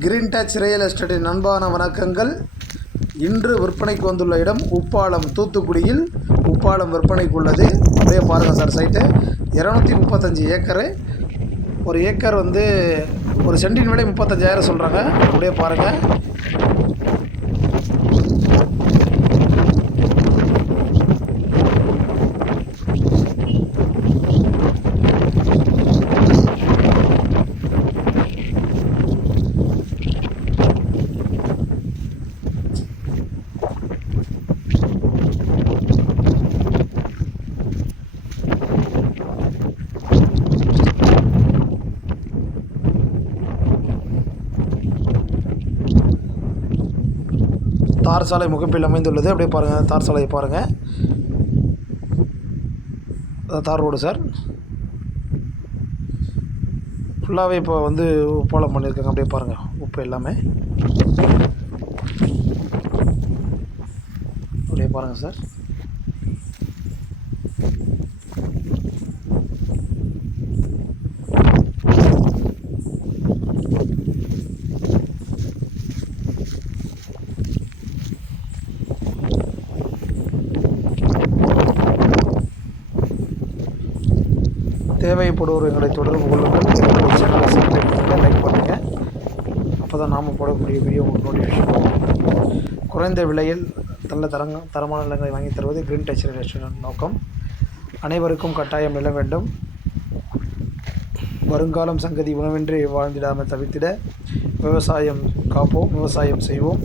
Green touch real எஸ்டேட்டின் அன்பான வணக்கங்கள். இன்று விற்பனைக்கு வந்துள்ள இடம் உப்பாலம், தூத்துக்குடியில் உப்பாலம் விற்பனைக்கு உள்ளது. அப்படியே பாருங்கள் சார், சைட்டு 235 ஏக்கரு. ஒரு ஏக்கர் வந்து ஒரு சென்டின் விலை 35,000 சொல்கிறாங்க. அப்படியே பாருங்கள். தார் சாலை முகப்பில் அமைந்துள்ளது. அப்படியே பாருங்கள், தார் சாலையை பாருங்கள். தார் ரோடு சார். ஃபுல்லாகவே இப்போ வந்து உப்பாலம் பண்ணியிருக்காங்க. அப்படியே பாருங்கள், உப்பு எல்லாமே அப்படியே பாருங்கள் சார். தேவைப்படுவோர் எங்களை தொடர்பு கொள்ளுங்கள். சேனலை சப்ஸ்கிரைப் பண்ணுங்கள், லைக் பண்ணுங்கள். அப்போ தான் நாம் போடக்கூடிய வீடியோ உங்களுக்கு நோட்டிஃபிகேஷன். குறைந்த விலையில் நல்ல தரமான நிலங்களை வாங்கி தருவது கிரீன் டச் ரியல் எஸ்டேட் நோக்கம். அனைவருக்கும் கட்டாயம் நில வேண்டும். வருங்காலம் சங்கதி உணவின்றி வாழ்ந்திடாமல் தவிர்த்திட விவசாயம் காப்போம், விவசாயம் செய்வோம்.